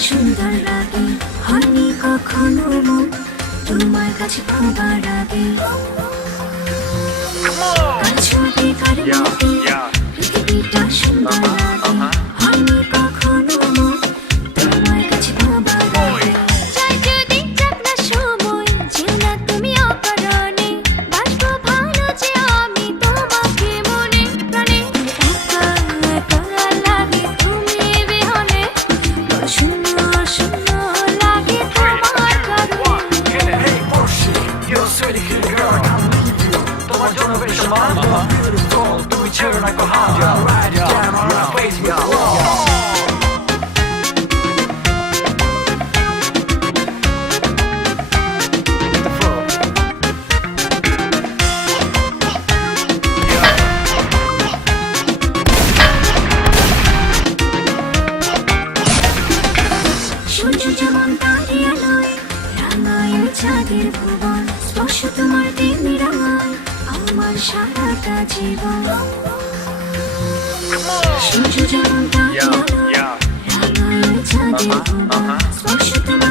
সুন্দর লাগে হয়নি কখনো মন তোমার কাছে পাবার আগে কাছে কার মধ্যে পৃথিবীটা সুন্দর লাগে হয়নি কখনো মন তোমার কাছে পাবার আগে চাই যদি যাক না সময় যেও না তুমি অকারণে বাসবো ভালো যে আমি তোমাকে মনে প্রাণে একা একা লাগে তুমি বিহনে শূন্য শূন্য লাগে তোমার কারণে You're so pretty girl. তোমার জন্য বেশ সমান তুমি ছেড়ে না কো হাত right down on my face সূর্য যেমন তারে আলোয় রাঙায় চাঁদের ভুবন স্পর্শ তোমার তেমনি রাঙায় আমার সারাটা জীবন সূর্য যেমন তারে আলোয় রাঙায় চাঁদের ভুবন স্পর্শ তোমার